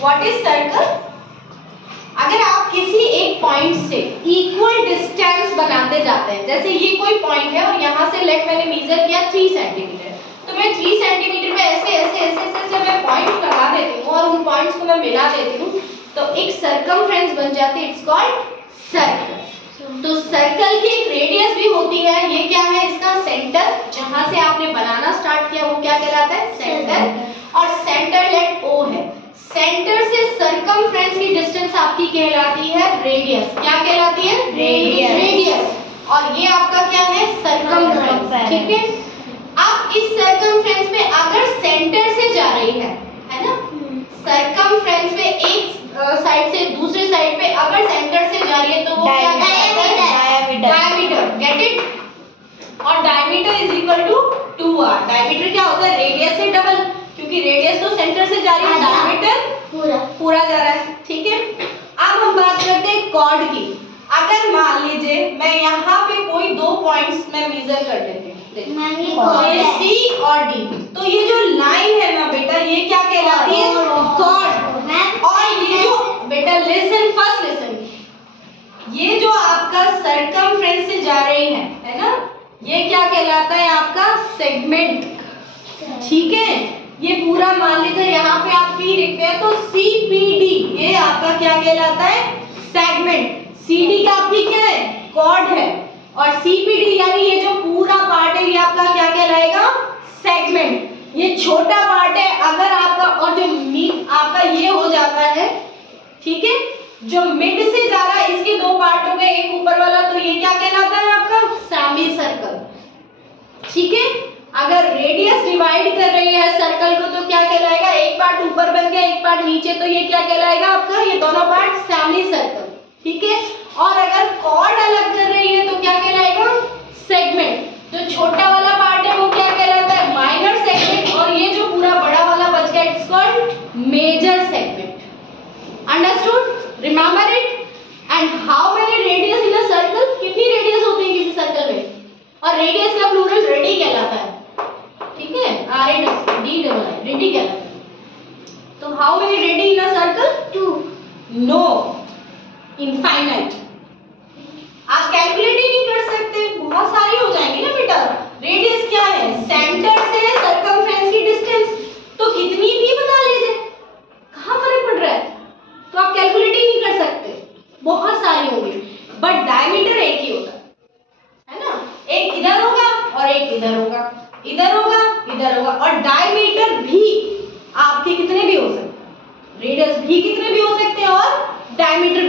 What is circle? अगर आप किसी एक पॉइंट से इक्वल डिस्टेंस बनाते जाते हैं, जैसे ये कोई पॉइंट है और यहाँ से लेट मैंने मेजर किया 3 सेंटीमीटर, तो मैं 3 सेंटीमीटर में ऐसे जब मैं पॉइंट लगा देती हूँ और उन पॉइंट्स को मैं मिला देती हूँ तो एक सर्कमफ्रेंस बन जाती है, इट्स कॉल्ड सर्कल। तो सर्कल की एक रेडियस भी होती है, ये क्या है इसका सेंटर, जहां से आपने बनाना स्टार्ट किया वो क्या कहलाता है? सेंटर। और सेंटर लेट O है, सेंटर से सर्कमफ्रेंस की डिस्टेंस आपकी कहलाती है रेडियस। क्या कहलाती है? रेडियस। और ये आपका क्या है? सर्कमफ्रेंस। ठीक है। अब इस सर्कमफ्रेंस में अगर सेंटर से जा रही है ना, सर्कमफ्रेंस में एक साइड से दूसरे साइड पे अगर सेंटर से जा रही है तो वो क्या है? डायमीटर। Get it? और diameter is equal to 2r। Diameter क्या होता है? रेडियस से डबल, क्योंकि रेडियस तो सेंटर से जा रही है, डायमीटर पूरा जा रहा है। ठीक है। अब हम बात करते हैं कॉर्ड की। अगर मान लीजिए मैं यहाँ पे कोई 2 पॉइंट्स मैं मेजर कर लेती हूँ, ये C और D, तो ये जो लाइन है ना बेटा, ये क्या कहलाती है? कॉर्ड। और ये जो बेटा लिसन, फर्स्ट लिसन, ये जो आपका सर्कमफ्रेंस से जा रही है ना, ये क्या कहलाता है? आपका सेगमेंट। ठीक है। ये पूरा मान लीजिए यहाँ पे आप P लिखते हैं तो CPD, ये आपका क्या कहलाता है? सेगमेंट। CD का आपकी क्या है? कॉर्ड है। और CPD यानी ये जो पूरा पार्ट है ये आपका क्या कहलाएगा? सेगमेंट। ये छोटा पार्ट है अगर आपका, और जो मिड आपका ये हो जाता है, ठीक है, जो मिड से जा रहा है इसके 2 पार्ट हो गए, एक ऊपर वाला, तो ये क्या कहलाता है? आपका सेमी सर्कल। ठीक है। अगर रेडियस डिवाइड कर रही है सर्कल को तो क्या कहलाएगा? एक पार्ट ऊपर बन गया, एक पार्ट नीचे, तो ये क्या कहलाएगा आपका? ये दोनों पार्ट सेमी सर्कल। ठीक है। और अगर कॉर्ड अलग कर रही है तो क्या कहलाएगा? सेगमेंट। जो छोटा वाला पार्ट है वो क्या कहलाता है? Minor segment. और ये जो पूरा बड़ा वाला बच गया, it's called major segment. Understood? Remember it? And how many radius in a circle? कितनी रेडियस होती है किसी सर्कल में? और रेडियस का प्लूरल रेडी कहलाता है। ठीक है। RAD, रेडी कहलाता है। तो how many radii in a circle? 2। No, infinite. आप कैलकुलेट ही नहीं कर सकते, बहुत सारी हो जाएंगी ना बेटा। रेडियस क्या है? सेंटर से सर्कमफ्रेंस की डिस्टेंस, तो कितनी भी बना लीजिए, कहां फर्क पड़ रहा है? तो आप कैलकुलेट ही नहीं कर सकते, बहुत सारी होंगी। बट डायमीटर एक ही होता है ना, एक इधर होगा और एक इधर होगा, इधर होगा इधर होगा। और डायमीटर भी आपके कितने भी हो सकते हैं, रेडियस भी कितने भी हो सकते हैं और डायमीटर